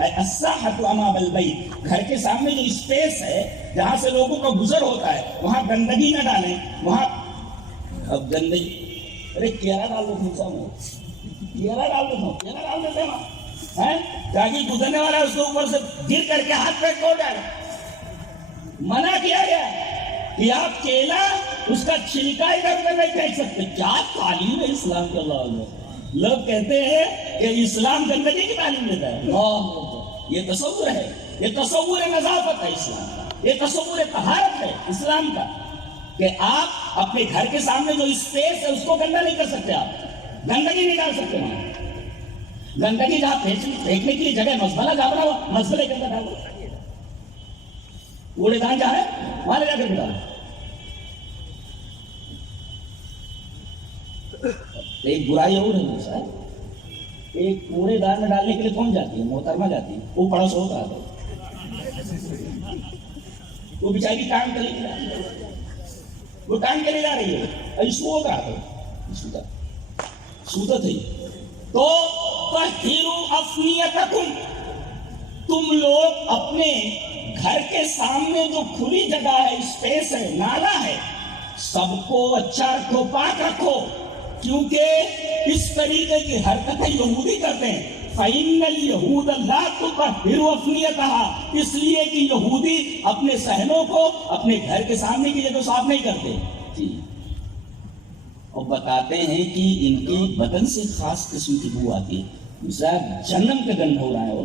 الساحۃ امام البیت، گھر کے سامنے جو اسپیس ہے جہاں سے لوگوں کا گزر ہوتا ہے وہاں گندگی نہ ڈالیں. وہاں اب گندگی، ارے کیرا ڈال دو، کیرا ڈال دو، کیرا ڈال دیتے وہاں. جاگیر گزرنے والا ہے اس کے اوپر سے گر کر کے ہاتھ پیر توڑ ڈالے. منع کیا گیا کہ آپ کیلا اس کا چھلکا ادھر ادھر نہیں پھینک سکتے. کیا تعلیم ہے اسلام کے. اللہ علیہ لوگ کہتے ہیں کہ اسلام گندگی کی تعلیم دیتا ہے. یہ تصور ہے، یہ تصور نظافت ہے اسلام کا، یہ تصور طہارت ہے اسلام کا کہ آپ اپنے گھر کے سامنے جو اسپیس ہے اس کو گندا نہیں کر سکتے. آپ گندگی نہیں ڈال سکتے وہاں. گندگی جہاں پھینکنے کے لیے جگہ مزبلہ جہاں بنا ہوا مزبلے کے اندر ڈالو. کوڑے دان جہاں ہے وہاں لے جا کر ڈالو. ایک برائی اور ہے سر، ایک کوڑے دان میں ڈالنے کے لیے کون جاتی ہے؟ محترمہ جاتی ہے. وہ پڑوس ہوتا ہے، وہ بیچاری ٹانگ کے لیے جا رہی ہے، وہ ٹانگ کے لیے جا رہی ہے، اس کو ہوتا ہے سوتا تھی. تو طہروا افنیتکم، تم لوگ اپنے گھر کے سامنے جو کھلی جگہ ہے، اسپیس ہے، نالا ہے، سب کو اچھا رکھو، پاک رکھو. کیونکہ اس طریقے کی حرکتیں یہودی کرتے ہیں. فَإِنَّ الْيَهُودَ لَا تُطَهِّرُ أَفْنِيَتَهَا، اس لیے کہ یہودی اپنے صحنوں کو اپنے گھر کے سامنے کی جگہ صاف نہیں کرتے. جی، اور بتاتے ہیں کہ ان کے بدن سے خاص قسم کی بو آتی ہے، مثلا جنم کا گند ہو رہا ہے، وہ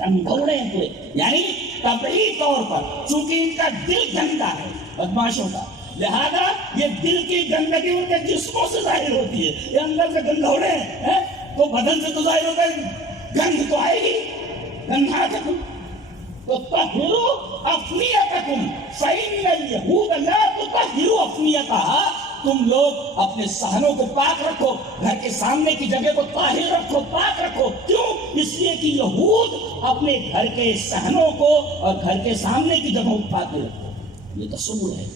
گندھوڑے ہیں پورے. یعنی طبعی طور پر چونکہ ان کا دل گندا ہے بدماشوں کا، لہذا یہ دل کی گندگی ان کے جسموں سے ظاہر ہوتی ہے. یہ اندر سے گندھوڑے ہیں تو بدن سے تو ظاہر ہوتا ہے، گند تو آئے گی. گندھا تک تو طہروا افنیتکم فإن اليہود لا تطہر افنیتها، تم لوگ اپنے صحنوں کو پاک رکھو، گھر کے سامنے کی جگہ کو طاہر رکھو، پاک رکھو. کیوں؟ اس لیے کہ یہود اپنے گھر کے صحنوں کو اور گھر کے سامنے کی جگہوں کو پاک رکھو. یہ تصور ہے.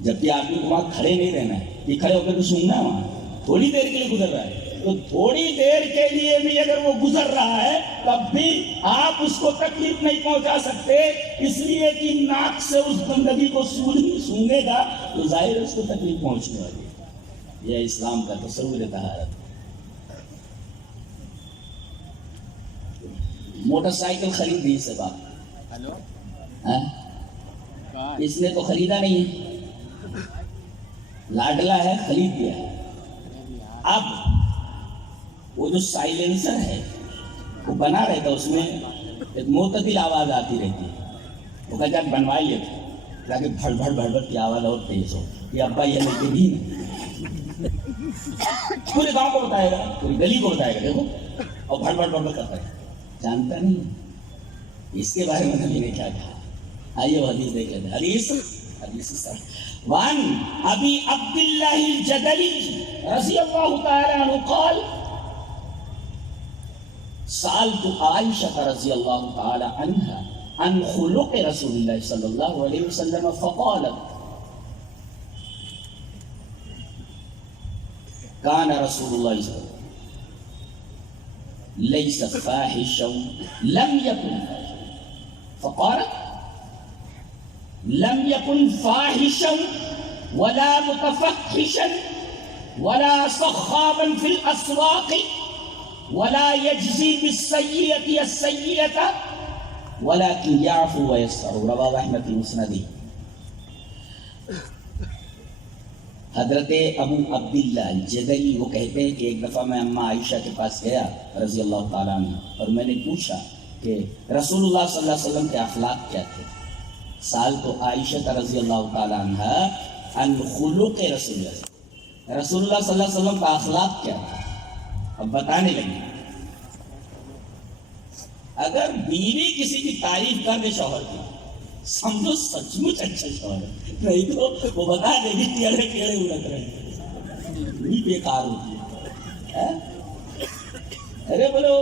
جبکہ آدمی کو وہاں کھڑے نہیں رہنا ہے، یہ کھڑے ہو کر تو سننا ہے، وہاں تھوڑی دیر کے لیے گزر رہا ہے. تو تھوڑی دیر کے لیے بھی اگر وہ گزر رہا ہے تب بھی آپ اس کو تکلیف نہیں پہنچا سکتے، اس لیے کہ ناک سے اس گندگی کو سونگے گا تو ظاہر اس کو تکلیف پہنچنے والی ہے. یہ اسلام کا تصور طہارت. موٹر سائیکل خرید دی سے بات، اس نے تو خریدا نہیں ہے، لاڈلا ہے، خرید دیا. اب وہ جو سائلنسر ہے وہ بنا رہتا، اس میں ایک معتدل آواز آتی رہتی ہے. وہ کہتا ہے بنوائیے تاکہ بھڑ بھڑ بھڑ بھڑ کی آواز اور تیز ہو. یہ ابا یہ لے کے بھی پورے گاؤں کو بتائے گا، پوری گلی کو بتائے گا، دیکھو، اور بھڑ بھڑ بھڑ بھڑ کرتا ہے. جانتا نہیں اس کے بارے میں نبی نے کیا کہا. آئیے وہ حدیث دیکھ لیتے ہیں. حدیث وعن ابی عبداللہ الجدلی رضی اللہ تعالی عنہ قال سألت عائشة رضی اللہ تعالی عنہ عن خلق رسول اللہ صلی اللہ علیہ وسلم فقالت كان رسول الله صلى الله عليه وسلم ليس فاحشا لم يكن فقالت لم يكن فاحشا ولا متفحشا ولا صخابا في الأسواق ولا يجزي بالسيئة السيئة ولكن يعفو ويسر. رواه أحمد في مسنده. حضرت ابو عبداللہ الجدلی وہ کہتے ہیں کہ ایک دفعہ میں اماں عائشہ کے پاس گیا رضی اللہ تعالیٰ عنہ، اور میں نے پوچھا کہ رسول اللہ صلی اللہ علیہ وسلم کے اخلاق کیا تھے. سألت عائشہ رضی اللہ تعالیٰ عنہ عن خلق رسول اللہ، رسول اللہ صلی اللہ علیہ وسلم کا اخلاق کیا تھا. اب بتانے لگی. اگر بیوی کسی کی تعریف کر دے شوہر کی، سمجھو سچ مچ اچھا شوہر ہے، نہیں تو وہ بتا دے گی ٹیڑے ٹیڑے اڑت رہے، وہی بیکار ہوتی ہے. ارے بولو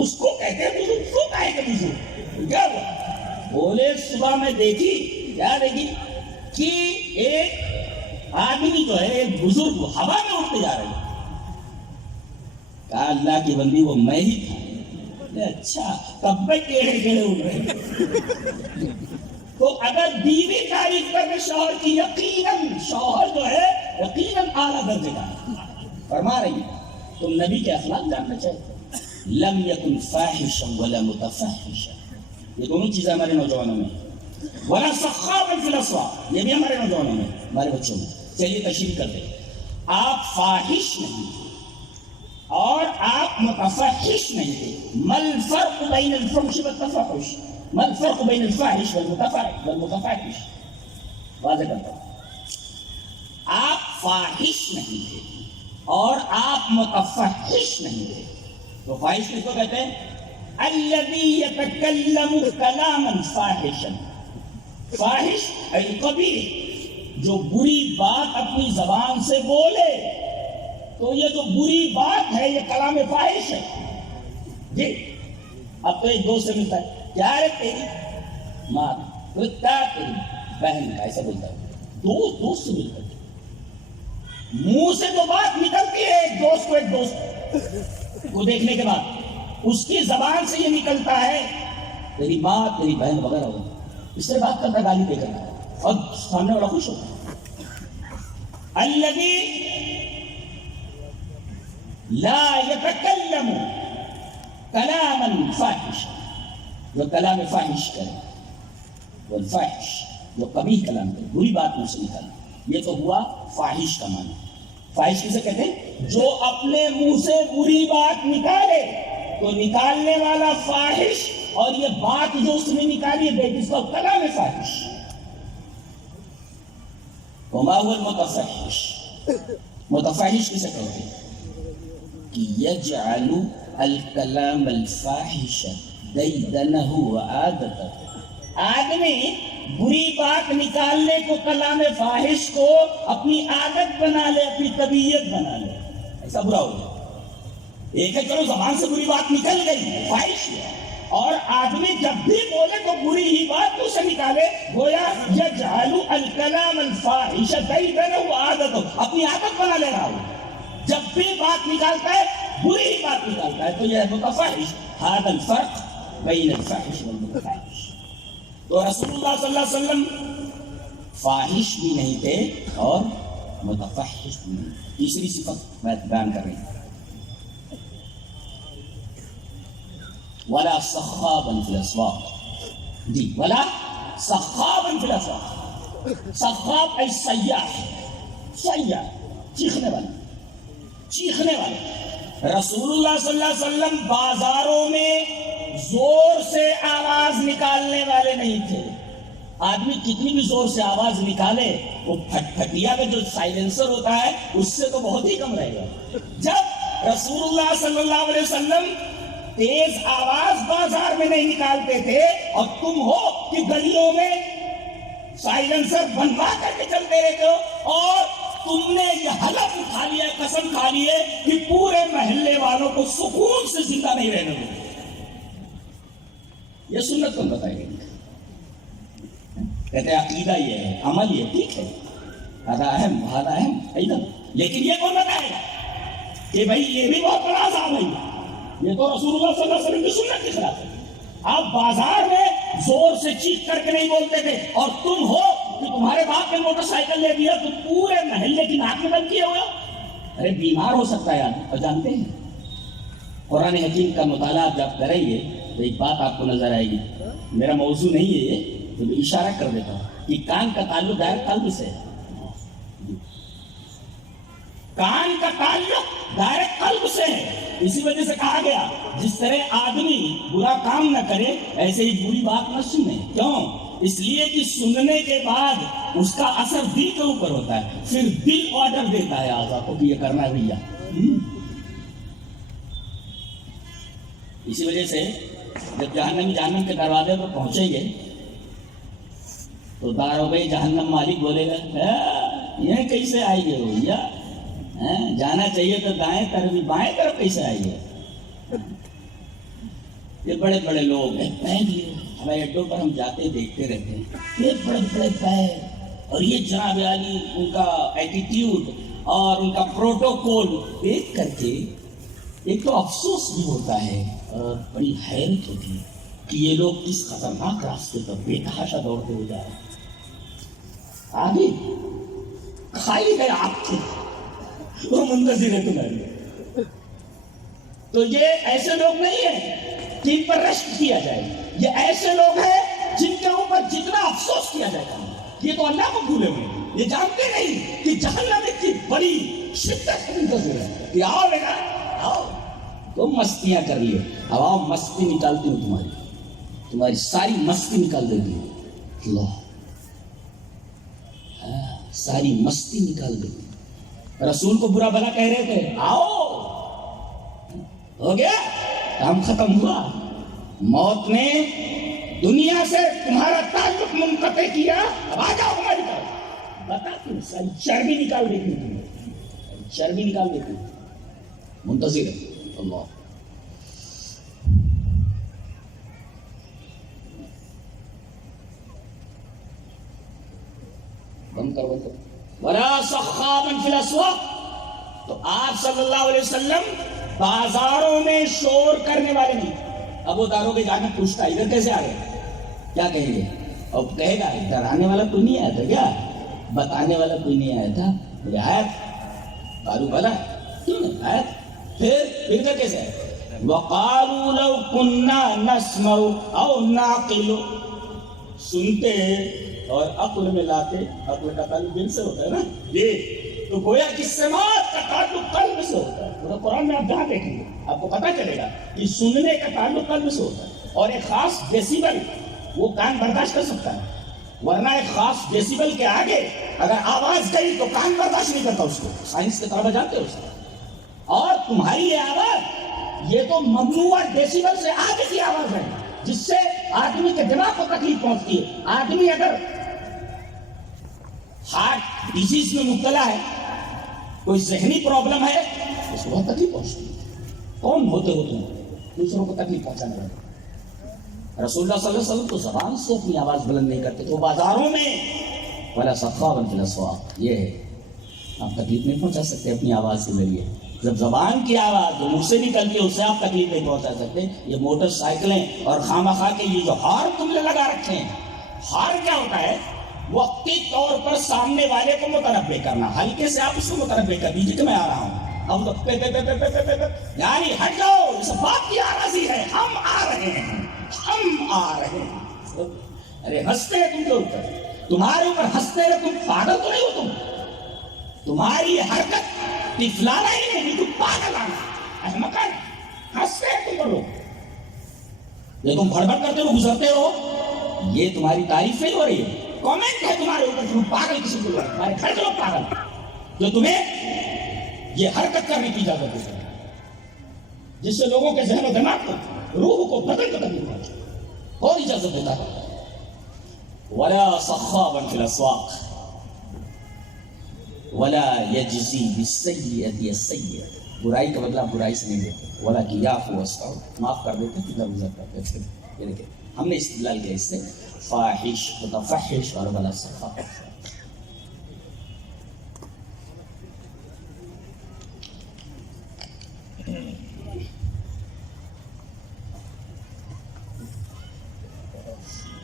اس کو کہتے ہیں بزرگ، کو کہے کہ بزرگ کیا ہوا؟ بولے صبح میں دیکھی، کیا دیکھی کہ ایک آدمی جو ہے ایک بزرگ ہوا میں اٹھتے جا رہے ہیں. کہا اللہ کی بندی وہ میں ہی تھا۔ اچھا تب میں ٹیڑھے ٹیڑھے اڑ رہے۔ تو اگر بیوی تعریف کرنے شوہر کی، یقیناً شوہر جو ہے یقیناً اعلیٰ درجے کا ہے۔ فرما رہی ہے تم نبی کے اخلاق جاننا چاہتے، لم یکن فاحشا ولا متفحشا، یہ دونوں چیزیں ہمارے نوجوانوں میں، ولا سخابا فی الاسواق، یہ بھی ہمارے نوجوانوں میں، ہمارے بچوں میں۔ چلیے تشریح کرتے ہیں، آپ فاحش نہیں تھے اور آپ متفحش نہیں تھے۔ ما الفرق بین الفحش والتفحش، ما الفرق بین الفاحش والمتفحش، واضح کرتا ہوں، آپ فاحش نہیں تھے اور آپ متفحش نہیں تھے۔ تو فاحش کس کو کہتے ہیں؟ الذی یتکلم کلاما فاحشا، فاحش ای قبیح، جو بری بات اپنی زبان سے بولے، تو یہ جو بری بات ہے یہ کلام فاحش ہے۔ جی اب تو ایک دوست سے ملتا ہے، کیا ہے تیری ماں، کیا تیری بہن کا، ایسا بولتا ہے، دوست سے ملتا ہے، منہ سے تو بات نکلتی ہے ایک دوست کو دیکھنے کے بعد، اس کی زبان سے یہ نکلتا ہے تیری ماں تیری بہن وغیرہ وغیرہ، اس سے بات کرتا گالی دے کرتا ہے اور سامنے والا خوش ہوتا ہے۔ الذی لا یتکلم کلاما فاحشا، جو کلام فاحش کرے، والفاحش جو قبیح کلام کرے، بری بات منہ سے نکالے، یہ تو ہوا فاحش کا معنی۔ فاحش کسے کہتے ہیں؟ جو اپنے منہ سے بری بات نکالے، تو نکالنے والا فاحش، اور یہ بات جو اس نے نکالی ہے اس کا کلام فاحش۔ وما هو المتفحش، متفحش کسے کہتے ہیں؟ کہ یجعل الکلام الفاحش دیدنہ وعادتہ، آدمی بری بات نکالنے کو، کلام فاحش کو اپنی عادت بنا لے، اپنی طبیعت بنا لے، ایسا برا ہو گیا۔ ایک ہے چلو زبان سے بری بات نکل گئی، فاحش ہے، اور آدمی جب بھی بولے تو بری ہی بات تو سے نکالے، گویا یجعل الکلام الفاحش دیدنہ وعادتہ، اپنی عادت بنا لے رہا ہوں، جب بھی بات نکالتا ہے بری ہی بات نکالتا ہے، تو یہ ہے متفحش۔ ھذا الفرق بین الفاحش والمتفحش۔ تو رسول اللہ صلی اللہ علیہ وسلم فاحش بھی نہیں تھے اور متفحش بھی نہیں تھے۔ تیسری صفت میں بیان کر رہی ہوں، ولا سخابا فی الاسواق، جی ولا سخابا فی الاسواق، سخاب ای سیاح، سیاح چیخنے والے، چیخنے والے۔ رسول اللہ صلی اللہ علیہ وسلم بازاروں میں زور سے آواز نکالنے والے نہیں تھے۔ آدمی کتنی بھی زور سے آواز نکالے، وہ پھٹ پھٹیا میں جو سائلنسر ہوتا ہے اس سے تو بہت ہی کم رہے گا۔ جب رسول اللہ صلی اللہ علیہ وسلم تیز آواز بازار میں نہیں نکالتے تھے، اور تم ہو کہ گلیوں میں سائلنسر بنوا کر کے چلتے رہتے ہو، اور تم نے یہ حلف اٹھا لیا، قسم کھا لی ہے کہ پورے محلے والوں کو سکون سے زندہ نہیں رہنے دیں گے۔ یہ سنت کون بتائے گی؟ کہتے ہیں عقیدہ یہ ہے، عمل یہ، ٹھیک ہے، ہذا اہم ہذا اہم ایضا، لیکن یہ کون بتائے گا کہ بھائی یہ بھی بہت بڑا عذاب ہے، یہ تو رسول اللہ صلی اللہ علیہ وسلم کی سنت کے خلاف ہے۔ آپ بازار میں زور سے چیخ کر کے نہیں بولتے تھے، اور تم ہو کہ تمہارے باپ نے موٹر سائیکل لے دیا تو پورے محلے کی ناک میں بند کیے ہوئے، ارے بیمار ہو سکتا ہے آدمی، اور جانتے ہیں قرآن حکیم کا مطالعہ جب کریں گے تو ایک بات آپ کو نظر آئے گی، میرا موضوع نہیں ہے یہ، تو میں اشارہ کر دیتا ہوں کہ کان کا تعلق دائرہ قلب سے ہے، کان کا تعلق دائرہ قلب سے ہے۔ اسی وجہ سے کہا گیا جس طرح آدمی برا کام نہ کرے ایسے ہی بری بات نہ سنے۔ کیوں؟ اس لیے کہ سننے کے بعد اس کا اثر دل کے اوپر ہوتا ہے، پھر دل آرڈر دیتا ہے اعضاء کو کہ یہ کرنا ہے بھیا۔ اسی وجہ سے جب جہنم کے دروازے پر پہنچیں گے تو داروغ جہنم مالک بولے گا یہ کیسے آئے گے بھیا، جانا چاہیے تو دائیں طرف، بائیں طرف کیسے آئے گے؟ یہ بڑے بڑے لوگ ہیں، ہمارے اڈوں پر ہم جاتے دیکھتے رہتے ہیں، یہ بڑے بڑے پیر، اور یہ جناب عالی ان کا ایٹیٹیوڈ اور ان کا پروٹوکول دیکھ کر کے ایک تو افسوس بھی ہوتا ہے اور بڑی حیرت ہوتی ہے کہ یہ لوگ کس خطرناک راستے پر بے تحاشا دوڑتے ہو جا رہے ہیں. آگے کھائی گئے آپ کی وہ منتظر ہے تمہاری. تو یہ ایسے لوگ نہیں ہیں جن پر رشک کیا جائے. یہ ایسے لوگ ہیں جن کے اوپر جتنا افسوس کیا جائے گا. یہ تو اللہ کو بھولے ہوئے ہیں. یہ جانتے نہیں کہ جہنم کی بڑی شدت منتظر ہے کہ آؤ بیٹا آؤ. تم مستیاں کر لیے. اب آؤ مستی نکالتی ہوں تمہاری ساری مستی نکال دیتی ہوں. اللہ ساری مستی نکال دیتی. رسول کو برا بھلا کہہ رہے تھے, آؤ ہو گیا کام ختم ہوا. موت نے دنیا سے تمہارا تعلق منقطع کیا. اب آ جاؤ ہماری طرف. بتا تم ساری چربی نکال دیتی ہوں, چربی نکال دیتی ہوں. منتظر ہے اللہ. بند کر بند کر. ولا سخابا فی الاسواق. تو آپ صلی اللہ علیہ وسلم بازاروں میں شور کرنے والے نہیں. اب وہ داروں کے جانے پوچھتا ادھر کیسے آ گئے, کیا کہیں گے؟ اب کہے گا ادھر آنے والا کوئی نہیں آیا تھا کیا, بتانے والا کوئی نہیں آیا تھا. مجھے آیا تھا دارو بلا کیوں نہیں آیا تھا. پھر کا کیسے ہے؟ وَقَالُوا لَوْ كُنَّا نَسْمَعُ أَوْ نَعْقِلُ. سنتے اور عقل میں لاتے. عقل کا تعلق دل سے ہوتا ہے نا یہ. تو گویا کہ سماعت کا تعلق قلب سے ہوتا ہے. وہ قرآن میں آپ جہاں دیکھیں گے آپ کو پتہ چلے گا کہ سننے کا تعلق قلب سے ہوتا ہے. اور ایک خاص ڈیسیبل وہ کان برداشت کر سکتا ہے, ورنہ ایک خاص ڈیسیبل کے آگے اگر آواز گئی تو کان برداشت نہیں کرتا اس کو. سائنس کے طلبہ جانتے ہو اس کو. اور تمہاری یہ آواز یہ تو ممنوع ڈیسیبل سے آگے کی آواز ہے جس سے آدمی کے دماغ کو تکلیف پہنچتی ہے. آدمی اگر ہارٹ ڈیزیز میں مبتلا ہے, کوئی ذہنی پرابلم ہے, اس کو بہت تکلیف پہنچتی ہے. کون ہوتے ہو تم دوسروں کو تکلیف پہنچانے والے؟ رسول اللہ صلی اللہ علیہ وسلم تو زبان سے اپنی آواز بلند نہیں کرتے تو بازاروں میں ولا سخابا فی الاسواق. یہ ہے آپ تکلیف نہیں پہنچا سکتے اپنی آواز کے ذریعے. جب زبان کی آواز جو منہ سے نکلتی ہے اس سے آپ تکلیف نہیں پہنچا سکتے. یہ موٹر سائیکلیں اور خواہ کے یہ جو ہارن تم نے لگا رکھے ہیں, ہارن کیا ہوتا ہے؟ وقتی طور پر سامنے والے کو متنبع کرنا. ہلکے سے آپ اس کو متنبع کر دیجیے کہ میں آ رہا ہوں. اب تو پے پے پے پے پے پے پے یعنی ہٹ جاؤ, اس بات کی آرازی ہے, ہم آ رہے ہیں, ہم آ رہے ہیں. ارے ہنستے ہیں تم کے اوپر, تمہارے اوپر ہنستے ہیں. تم پاگل تو نہیں ہو؟ تمہاری حرکت تفلانا ہی نہیں, تم پاگل آنا احمقان. ہنستے ہیں تم پر لوگ. یہ تم بھڑ بھڑ کرتے ہو گزرتے ہو, یہ تمہاری تعریف نہیں ہو رہی ہے, کامنٹ ہے تمہارے اوپر. تم پاگل کسی کو لوگ, تمہارے گھر کے لوگ پاگل جو تمہیں یہ حرکت کرنے کی اجازت دیتے ہیں جس سے لوگوں کے ذہن و دماغ کو, روح کو بدل تکلیف پہنچے اور اجازت دیتا ہے. ولا سخابا فی الاسواق ولا یجزی بالسیئۃ السیئۃ. برائی کا بدلہ برائی سے نہیں دیتے. ولکن یعفو واصفحوا, معاف کر دیتے کہ درگزر کرتے تھے. یہ دیکھیں ہم نے استدلال کیا اس سے فاحش متفحش اور ولا سخاب.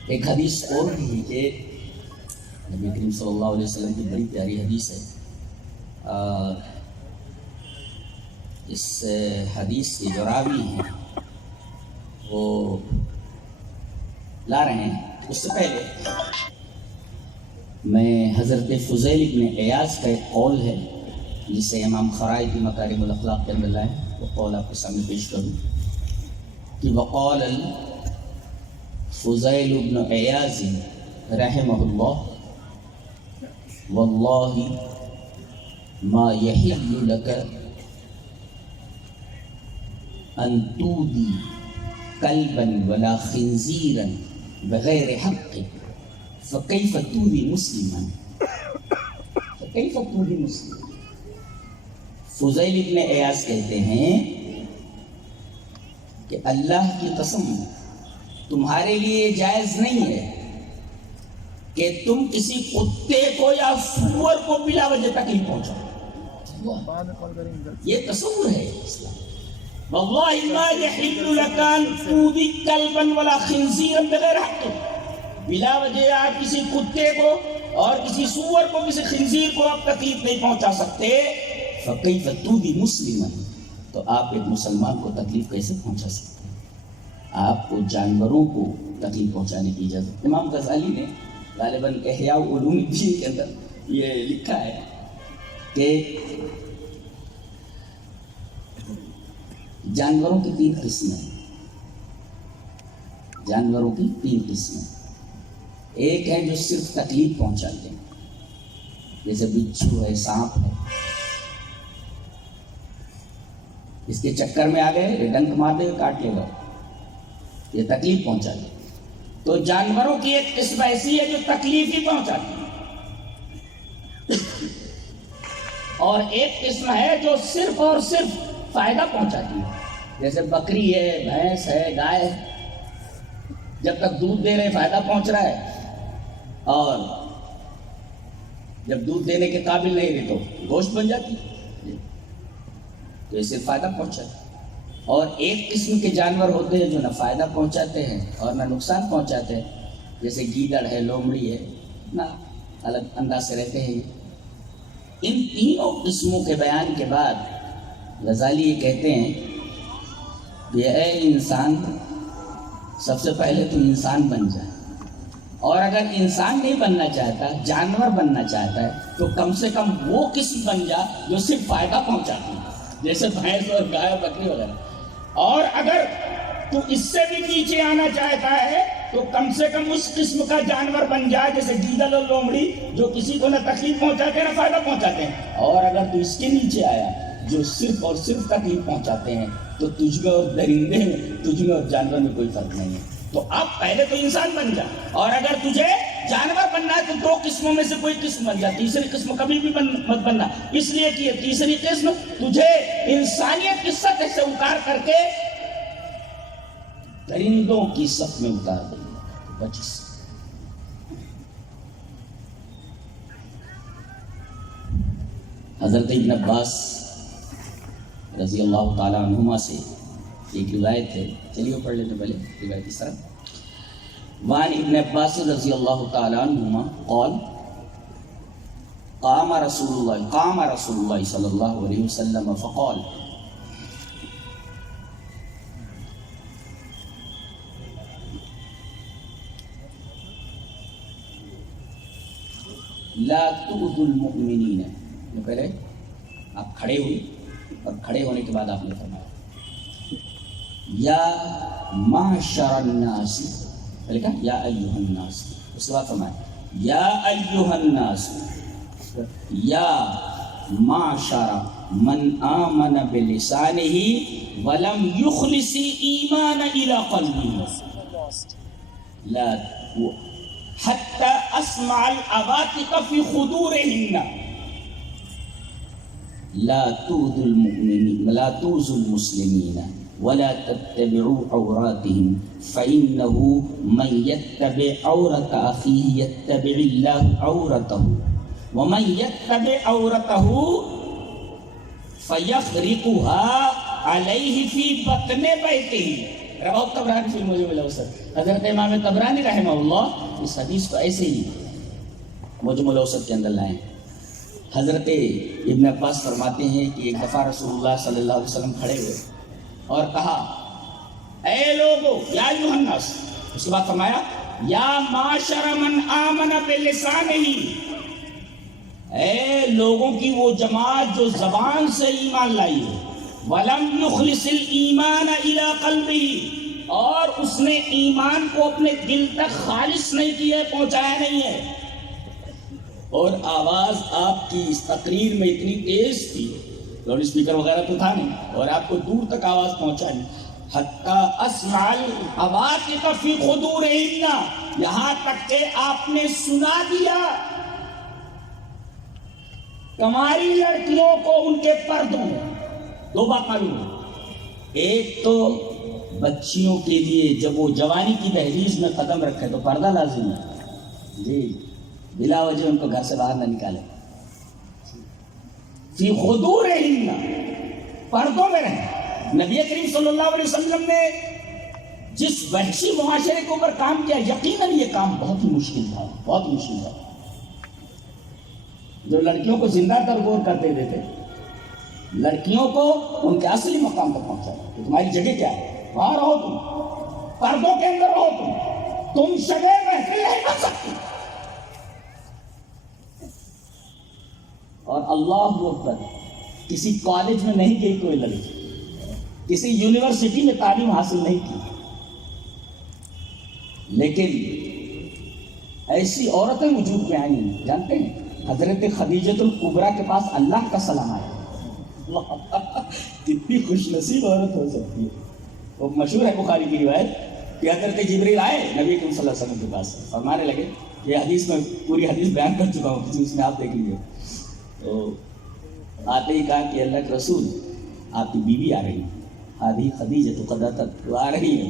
ایک حدیث اور بھی ہے کہ نبی کریم صلی اللہ علیہ وسلم کی بڑی پیاری حدیث ہے. اس حدیث کے جو راوی ہیں وہ لا رہے ہیں. اس سے پہلے میں حضرت فضیل ابن عیاض کا ایک قول ہے جسے امام خرائی کی مکارم الاخلاق کے اندر لائے, وہ قول آپ کے سامنے پیش کروں کہ وقال فضیل ابن عیاض رحمہ اللہ واللہ ما یحل لک ان تودی کلبا ولا خنزیرا بغیر حق فکیف تودی مسلما فکیف تودی مسلما. فضیل ابن عیاض کہتے ہیں کہ اللہ کی قسم تمہارے لیے جائز نہیں ہے کہ تم کسی کتے کو یا سور کو بلا وجہ تکلیف پہنچاؤ. یہ تصور ہے اسلام. واللہ ما یحل لک ان تؤذی کلبا ولا خنزیرا بغیر حق، بلا وجہ آپ کسی کتے کو اور کسی سور کو، کسی خنزیر کو آپ تکلیف نہیں پہنچا سکتے. فکیف تؤذی مسلما، تو آپ ایک مسلمان کو تکلیف کیسے پہنچا سکتے ہیں؟ آپ کو جانوروں کو تکلیف پہنچانے کی اجازت. امام غزالی نے غالباً احیاء علوم الدین کے اندر یہ لکھا ہے کہ جانوروں کی 3 قسمیں، جانوروں کی 3 قسمیں. ایک ہے جو صرف تکلیف پہنچاتے ہیں، جیسے بچھو ہے، سانپ ہے، اس کے چکر میں آ گئے، ڈنک مار دے کاٹ لے گا، یہ تکلیف پہنچاتے ہیں. تو جانوروں کی ایک قسم ایسی ہے جو تکلیف ہی پہنچاتی ہے، اور ایک قسم ہے جو صرف اور صرف فائدہ پہنچاتی ہے، جیسے بکری ہے، بھینس ہے، گائے ہے. جب تک دودھ دے رہے فائدہ پہنچ رہا ہے، اور جب دودھ دینے کے قابل نہیں رہی تو گوشت بن جاتی ہے، تو اسے فائدہ پہنچاتی ہے. اور ایک قسم کے جانور ہوتے ہیں جو نہ فائدہ پہنچاتے ہیں اور نہ نقصان پہنچاتے ہیں، جیسے گیدڑ ہے، لومڑی ہے، نہ الگ انداز سے رہتے ہیں. ان تینوں قسموں کے بیان کے بعد غزالی یہ کہتے ہیں کہ اے انسان، سب سے پہلے تو انسان بن جائے، اور اگر انسان نہیں بننا چاہتا، جانور بننا چاہتا ہے، تو کم سے کم وہ قسم بن جا جو صرف فائدہ پہنچاتی ہے، جیسے بھینس اور گائے اور بکری وغیرہ. اور اگر تو اس سے بھی نیچے آنا چاہتا ہے تو کم سے کم اس قسم کا جانور بن جائے، جیسے گیدڑ اور لومڑی، جو کسی کو نہ تکلیف پہنچاتے ہیں نہ فائدہ پہنچاتے ہیں. اور اگر تو اس کے نیچے آیا جو صرف اور صرف تکلیف پہنچاتے ہیں، تو تجھ میں اور درندے میں، تجھ میں اور جانور میں کوئی فرق نہیں ہے. تو اب پہلے تو انسان بن جا، اور اگر تجھے جانور بننا ہے تو 2 قسموں میں سے کوئی قسم بن جا. تیسری قسم کبھی بھی مت بننا، اس لیے کہ یہ تیسری قسم تجھے انسانیت کی سطح سے اتار کر کے درندوں کی صف میں اتار دیں گے. بچ سے حضرت ابن عباس رضی اللہ تعالیٰ عنہما سے ایک روایت ہے، چلیے وہ پڑھ لیتے پہلے روایت اس طرح. وعن ابن عباس رضی اللہ تعالیٰ عنہما قال قام رسول اللہ صلی اللہ علیہ وسلم فقال لا تؤذوا المؤمنین. پہلے آپ کھڑے ہوئے، اور کھڑے ہونے کے بعد آپ نے فرمایا یا معشر الناس، پہلے کہا یا ایھا الناس، اس کے بعد فرمایا یا ایھا الناس یا معشر من آمن بلسانہ ولم یخلص ایمان الی قلبہ لا حتی اسمع العواتق فی خدورہن لا تؤذوا المؤمنین لا تؤذوا المسلمین ولا تتبعوا عوراتهم فإنه من يتبع عورة أخيه يتبع الله عورته ومن يتبع عورته فيخرقها عليه في بطن بيته. رواه الطبراني في المعجم الأوسط. حضرت امام طبرانی رحمہ اللہ اس حدیث کو ایسے ہی معجم الأوسط کے اندر لائے. حضرت ابن عباس فرماتے ہیں کہ ایک دفعہ رسول اللہ صلی اللہ علیہ وسلم کھڑے ہوئے اور کہا اے لوگو یا ایھا الناس، اس کے بعد فرمایا یا معاشر من آمن بلسانہ، اے لوگوں کی وہ جماعت جو زبان سے ایمان لائی ہے، ولم یخلص الایمان الی قلبہ، اور اس نے ایمان کو اپنے دل تک خالص نہیں کیا، پہنچایا نہیں ہے. اور آواز آپ کی اس تقریر میں اتنی تیز تھی، لاؤڈ اسپیکر وغیرہ تو تھا نہیں، اور آپ کو دور تک آواز پہنچانی، حتی اسمع العواتق فی خدورہن، یہاں تک کہ آپ نے سنا دیا کماری لڑکیوں کو ان کے پردوں میں. 2 بات معلوم ہے، ایک تو بچیوں کے لیے جب وہ جوانی کی دہلیز میں قدم رکھے تو پردہ لازم ہے جی، بلا وجہ ان کو گھر سے باہر نہ نکالے. فی خدورہن، پردوں میں رہیں. نبی کریم صلی اللہ علیہ وسلم نے جس وحشی معاشرے کے اوپر کام کیا، یقیناً یہ کام بہت ہی مشکل تھا، بہت ہی مشکل تھا. جو لڑکیوں کو زندہ ترغور کرتے تھے، لڑکیوں کو ان کے اصلی مقام تک پہنچا کہ تمہاری جگہ کیا ہے، وہاں رہو، تم پردوں کے اندر رہو، تم شگے محفل نہیں بن سکتی. اور اللہ اکبر، کسی کالج میں نہیں گئی کوئی لڑکی، کسی یونیورسٹی میں تعلیم حاصل نہیں کی، لیکن ایسی عورتیں وجود میں آئیں. جانتے ہیں حضرت خدیجۃ الکبریٰ کے پاس اللہ کا سلام آیا. کتنی خوش نصیب عورت ہو سکتی ہے. وہ مشہور ہے بخاری کی روایت کہ حضرت جبریل آئے نبی کریم صلی اللہ علیہ وسلم کے پاس، فرمانے لگے، یہ حدیث میں پوری حدیث بیان کر چکا ہوں، کسی اس میں آپ دیکھ لیجیے. تو آتے ہی کہا کہ اللہ کے رسول، آپ کی بیوی آ رہی ہے، آدھی خدیجہ تو قدرت وہ آ رہی ہے،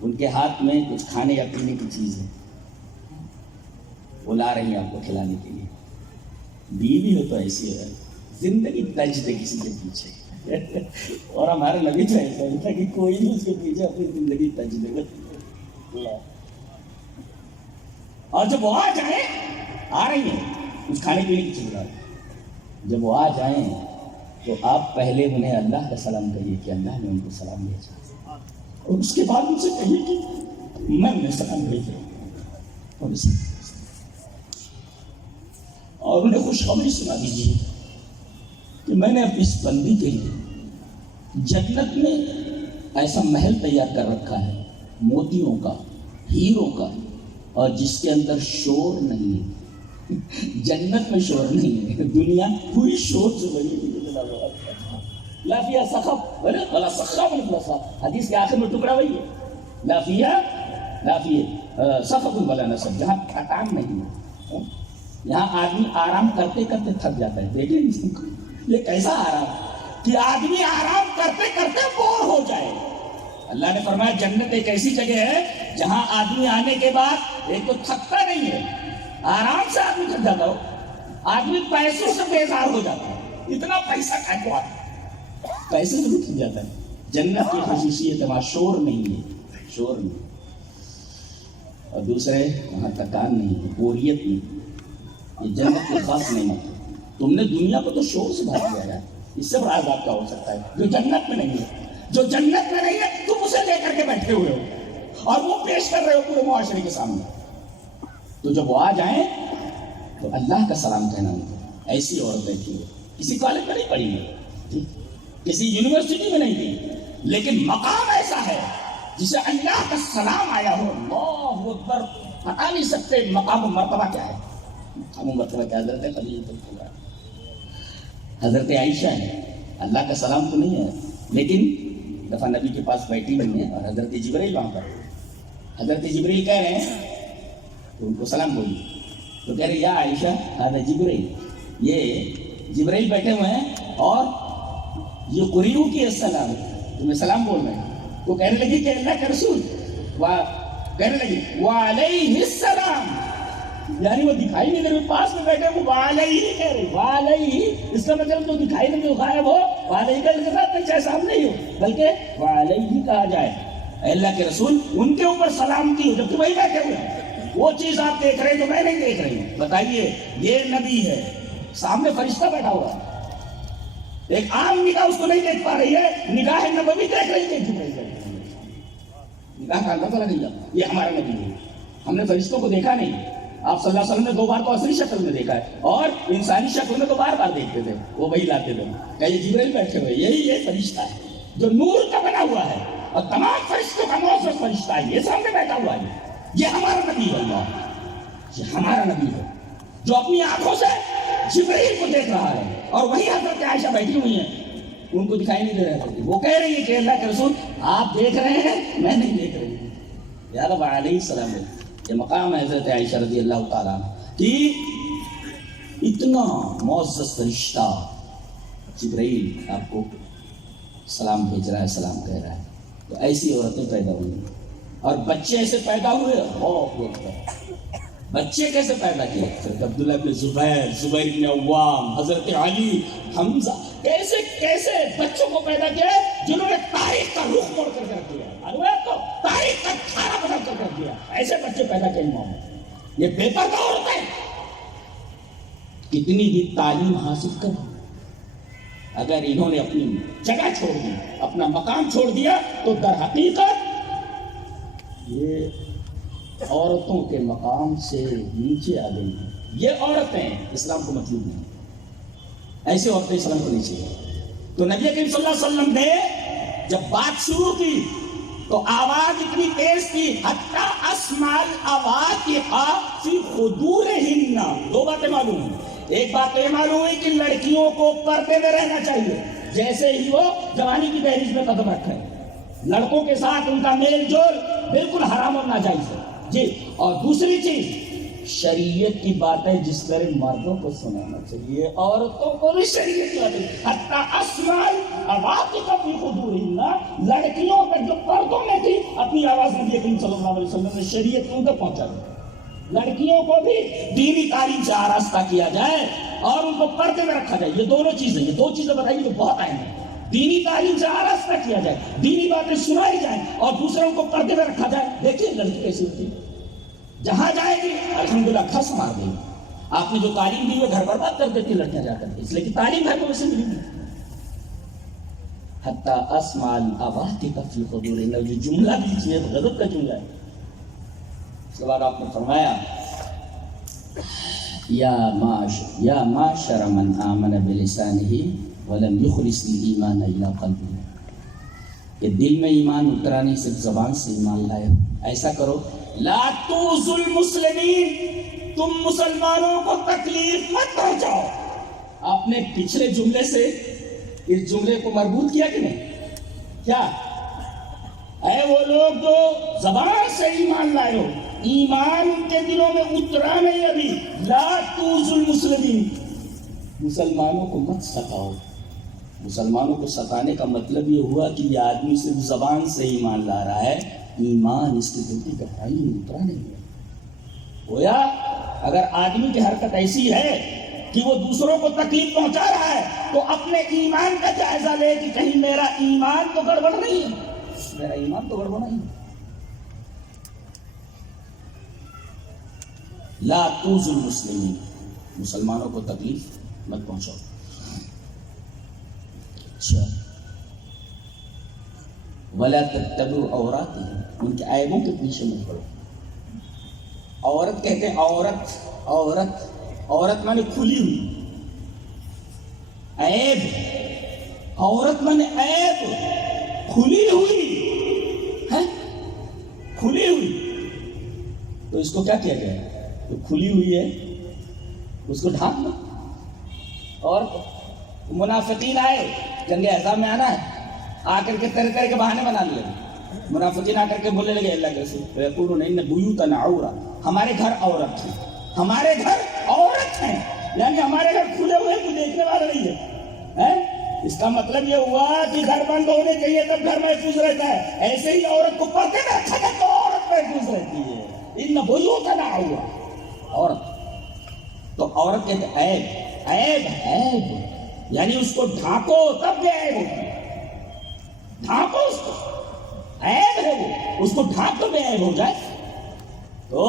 ان کے ہاتھ میں کچھ کھانے یا پینے کی چیز ہے، وہ لا رہی ہیں آپ کو کھلانے کے لیے. بیوی ہو تو ایسی ہے، زندگی تج دے کسی کے پیچھے. اور ہمارے نبی تو ایسا ہوتا کہ کوئی بھی اس کے پیچھے اپنی زندگی تج دے گا. اور جب وہ آ رہی ہیں کچھ کھانے پینے کی چیز، جب وہ آ جائیں تو آپ پہلے انہیں اللہ کا سلام کہیے کہ اللہ نے ان کو سلام بھیجا، اور اس کے بعد ان سے کہیے کہ میں نے سلام بھیجا، اور انہیں خوشخبری سنا دیجیے کہ میں نے اپنی اس بندی کے لیے جنت میں ایسا محل تیار کر رکھا ہے، موتیوں کا، ہیروں کا، اور جس کے اندر شور نہیں ہے. جنت میں شور نہیں ہے، دنیا پوری شور سے بنی ہوئی ہے. لا فیہا صخب ولا صخب ولا نصب، حدیث کے آخر میں ٹکڑا وہی ہے، لا فیہا صخب ولا نصب، جہاں تھکان نہیں ہے. یہاں آدمی آرام کرتے کرتے تھک جاتا ہے. دیکھیں اس کو، یہ کیسا آرام کہ آدمی آرام کرتے کرتے بور ہو جائے. اللہ نے فرمایا جنت ایک ایسی جگہ ہے جہاں آدمی آنے کے بعد ایک تو تھکتا نہیں ہے، آرام سے آدمی تھک جاتا ہو، آدمی پیسوں سے بیزار ہو جاتا ہے، اتنا پیسہ کھائے کو پیسے سے بھی تھک جاتا ہے. جنت کی خصوصیت ہے وہاں شور نہیں ہے، شور نہیں. اور دوسرے وہاں تکان نہیں ہے، بوریت نہیں. یہ جنت کی خاص نعمت ہے. تم نے دنیا کو تو شور سے بھر دیا ہے، اس سے بڑا عذاب کیا ہو سکتا ہے جو جنت میں نہیں ہے. جو جنت میں نہیں ہے تم اسے لے کر کے بیٹھے ہوئے ہو اور وہ پیش کر رہے ہو پورے معاشرے کے سامنے. تو جب وہ آ جائیں تو اللہ کا سلام کہنا ہوگا. ایسی عورتیں تھیں، کسی کالج میں نہیں پڑھی گئی، کسی یونیورسٹی میں نہیں گئی، لیکن مقام ایسا ہے جسے اللہ کا سلام آیا ہو. اللہ اکبر، بتا نہیں سکتے مقام و مرتبہ کیا ہے. مقام و مرتبہ کیا؟ حضرت خدیجہ الکبریٰ، حضرت عائشہ ہے. اللہ کا سلام تو نہیں ہے، لیکن دفعہ نبی کے پاس بیٹھی ہوئی ہیں اور حضرت جبرائیل وہاں پر. حضرت جبرائیل کہہ رہے ہیں تو ان کو سلام بولی، تو کہہ رہے یا عائشہ هذا جبرائیل، یہ جبرائیل بیٹھے ہوئے ہیں اور یہ قریوں کی السلام، تمہیں سلام بول رہے ہیں. تو کہنے لگی کہ اللہ کے رسول، کہنے لگی وعلیہ السلام، یعنی وہ دکھائی نہیں دے رہے، پاس میں بیٹھے وہ وعلیہ کہہ رہے. وعلیہ اس کا مطلب تو دکھائی نہیں دے، غائب ہو، وعلیہ کا لفظ نہیں چاہے سامنے ہی ہو، بلکہ وعلیہ کہا جائے. اللہ کے رسول ان کے اوپر سلام کی ہو جبکہ وہی بیٹھے ہوئے ہیں. وہ چیز آپ دیکھ رہے ہیں جو میں نہیں دیکھ رہی ہوں. بتائیے، یہ نبی ہے، سامنے فرشتہ بیٹھا ہوا ہے، ایک عام نگاہ اس کو نہیں دیکھ پا رہی ہے، نگاہ نبوی دیکھ رہی ہے. نگاہ کا اندازہ لگے گا یہ ہمارا نبی ہے. ہم نے فرشتوں کو دیکھا نہیں. آپ صلی اللہ علیہ وسلم نے 2 بار تو اصلی شکل میں دیکھا ہے، اور انسانی شکل میں تو بار بار دیکھتے تھے. وہ وہی لاتے تھے کہ یہ جبرائیل بیٹھے ہوئے، یہی یہ فرشتہ ہے جو نور کا بنا ہوا ہے اور تمام فرشتوں کا معزز فرشتہ ہے، یہ سامنے بیٹھا ہوا ہے. یہ ہمارا نبی ہے. اللہ، یہ ہمارا نبی ہے جو اپنی آنکھوں سے جبرائیل کو دیکھ رہا ہے. اور وہی حضرت عائشہ بیٹھی ہوئی ہیں، ان کو دکھائی نہیں دے رہا تھا. وہ کہہ رہی ہے کہ اللہ کے رسول آپ دیکھ رہے ہیں، میں نہیں دیکھ رہی ہوں. یا رب علیہ السلام، یہ مقام ہے حضرت عائشہ رضی اللہ تعالیٰ کہ اتنا معزز فرشتہ جبرائیل آپ کو سلام بھیج رہا ہے، سلام کہہ رہا ہے. تو ایسی عورتیں پیدا ہوئی اور بچے ایسے پیدا ہوئے. بچے کیسے پیدا کیے؟ حضرت عبداللہ بن زبیر، زبیر بن عوام، حضرت علی، حمزہ، کیسے کیسے بچوں کو پیدا کیا ہے جنہوں نے تاریخ کا رخ موڑ کر رکھ دیا، معلوم ہے آپ کو، تاریخ کا کھانا بدل کر رکھ دیا، ایسے بچے پیدا کیے ماں نے۔ یہ بے پردہ عورتیں کتنی بھی تعلیم حاصل کر، اگر انہوں نے اپنی جگہ چھوڑ دی، اپنا مقام چھوڑ دیا، تو در حقیقت یہ عورتوں کے مقام سے نیچے آ گئی ہیں۔ یہ عورتیں اسلام کو مطلوب نہیں، ایسے عورتیں اسلام کو نیچے ہیں۔ تو نبی کریم صلی اللہ علیہ وسلم نے جب بات شروع کی تو آواز اتنی تیز تھی، حتی اسمع العواتق فی خدورہن۔ دو باتیں معلوم ہیں، ایک بات تو یہ معلوم ہے کہ لڑکیوں کو پردے میں رہنا چاہیے، جیسے ہی وہ جوانی کی دہلیز میں قدم رکھے، لڑکوں کے ساتھ ان کا میل جول بالکل حرام اور ناجائز ہے جی۔ اور دوسری چیز، شریعت کی باتیں جس طرح مردوں کو سنانا چاہیے، عورتوں کو بھی شریعت کی باتیں، حتی اسمع العواتق فی خدورہن، لڑکیوں پر جو پردوں میں تھی اپنی آواز نبی کریم صلی اللہ علیہ وسلم نے شریعت ان تک پہنچا دی۔ لڑکیوں کو بھی دینی تعلیم سے آراستہ کیا جائے اور ان کو پردے میں رکھا جائے۔ یہ دونوں چیزیں، یہ دو چیزیں بتائیے جو بہت اہم ہیں، دینی تعلیم سے آراستہ کیا جائے، دینی باتیں سنائی جائیں اور دوسروں کو پردے میں رکھا جائے۔ دیکھیے لڑکی کیسی ہوتی ہے، جہاں جائے گی الحمدللہ کھس مار دے گی۔ آپ نے جو تعلیم دی وہ گھر برباد کر دیتی لڑکیاں جا کر کے، اس لیے کہ تعلیم گھر کو ویسے ملی گی۔ حتی اسمع العواتق فی خدورہن، جو جملہ بھی ہے غضب کا جملہ ہے۔ اس کے بعد آپ نے فرمایا یا معشر من آمن بلسانہ ولم یخلص الایمان الی قلبہ، کہ دل میں ایمان اترا نہیں، صرف زبان سے ایمان لائے ہو۔ ایسا کرو، لا تؤذوا المسلمین، تم مسلمانوں کو تکلیف مت پہنچاؤ۔ آپ نے پچھلے جملے سے اس جملے کو مربوط کیا کہ نہیں؟ کیا اے وہ لوگ جو زبان سے ایمان لائے ہو، ایمان کے دلوں میں اترا نہیں ابھی، لا تؤذوا المسلمین، مسلمانوں کو مت ستاؤ۔ مسلمانوں کو ستانے کا مطلب یہ ہوا کہ یہ آدمی صرف زبان سے ایمان لا رہا ہے، ایمان اس کی دل کی گہرائی میں اترا نہیں ہے۔ گویا اگر آدمی کی حرکت ایسی ہے کہ وہ دوسروں کو تکلیف پہنچا رہا ہے تو اپنے ایمان کا جائزہ لے کہ کہیں میرا ایمان تو گڑبڑ نہیں ہے، میرا ایمان تو گڑبڑ نہیں ہے۔ لا تؤذوا المسلمین، مسلمانوں کو تکلیف مت پہنچاؤ۔ اچھا، ولا تتبعوا عوراتہم، ان کے عیبوں کے پیچھے مت پڑو۔ عورت کہتے ہیں عورت مانے کھلی ہوئی، عیب، عورت مانے عیب، کھلی ہوئی ہے، کھلی ہوئی، تو اس کو کیا کیا گیا؟ تو کھلی ہوئی ہے اس کو ڈھانپ لو۔ اور منافقین آئے، جنگ احزاب میں آنا ہے، آ کر کے طرح طرح کے بہانے بنا لیے، منافقین آ کر کے بولنے لگے اللہ کے رسول، یقولون ان بیوتنا عورۃ، ہمارے گھر عورت ہیں، ہمارے گھر عورت ہیں، یعنی ہمارے گھر کھلے ہوئے کوئی دیکھنے والا نہیں ہے۔ اس کا مطلب یہ ہوا کہ گھر بند ہونے چاہیے تب گھر محفوظ رہتا ہے، ایسے ہی عورت کو پردے میں رکھا جائے تو عورت محفوظ رہتی ہے۔ ان بیوتنا عورۃ، عورت تو عورت کہتے عیب، عیب عیب، یعنی اس کو ڈھانپو تب یہ عیب ہوتی ہے، ڈھانپو اس کو، عیب ہے وہ، اس کو ڈھانپ تو بے عیب ہو جائے۔ تو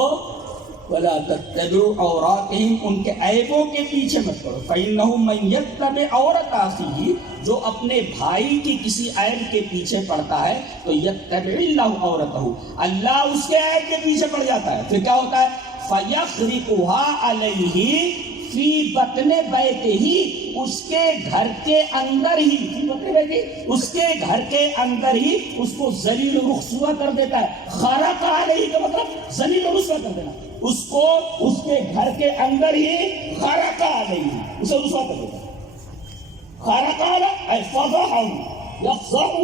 ولا تتبعوا عوراتہم، ان کے عیبوں کے پیچھے مت پڑو۔ فإنہ من یتبع عورۃ اخیہ، جو اپنے بھائی کی کسی عیب کے پیچھے پڑتا ہے تو یتبع اللہ عورتہ، اللہ اس کے عیب کے پیچھے پڑ جاتا ہے، پھر کیا ہوتا ہے؟ فَيَخْرِقُهَا عَلَيْهِ فی بطن بیتہ، اس کے گھر کے اندر ہی، فی بطن بیتہ، اس کے گھر کے اندر ہی اس کو ذلیل و رسوا کر دیتا ہے۔ خرق علیہ کا مطلب ذلیل و رسوا کر دینا، اس کو اس کے گھر کے اندر ہی خرق علیہ، اسے رسوا کر دیتا ہے۔ خرق علیہ اے فضحہ یفضحہ،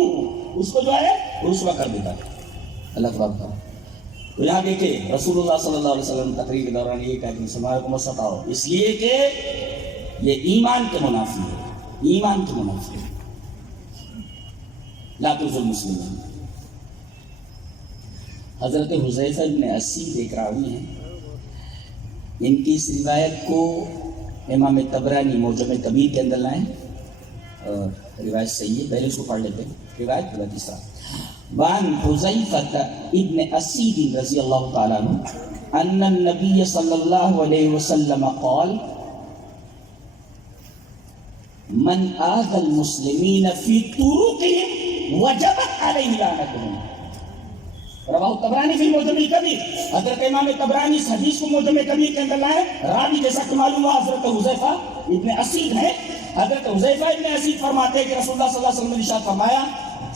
اس کو جو ہے رسوا کر دیتا ہے۔ اللہ تبارک تعالیٰ تو یہاں دیکھیں رسول اللہ صلی اللہ علیہ وسلم تقریر کے دوران یہ کہا کہ مسلمانوں کو مت ستاؤ، اس لیے کہ یہ ایمان کے منافی ہے، ایمان کے منافی ہے۔ لا تؤذوا المسلمین۔ حضرت حذیفہ ابن اسید ایک راوی ہیں، ان کی اس روایت کو امام طبرانی معجم کبیر کے اندر لائیں روایت صحیح ہے، پہلے اس کو پڑھ لیتے ہیں، روایت پورا تیسرا. وعن حذیفۃ ابن اسید رضی اللہ تعالیٰ عنہ ان النبی صلی اللہ علیہ وسلم قال من آذى المسلمین فی طرقهم وجبت علیہ لعنتهم. رواہ طبرانی فی المعجم الکبیر. حضرت امام طبرانی اس حدیث کو معجم کبیر کے اندر لائے. راوی جیسا کہ معلوم ہوا حضرت حذیفہ ابن اسید ہے. حضرت حذیفہ ابن اسید فرماتے ہیں کہ رسول اللہ صلی اللہ علیہ وسلم نے ارشاد فرمایا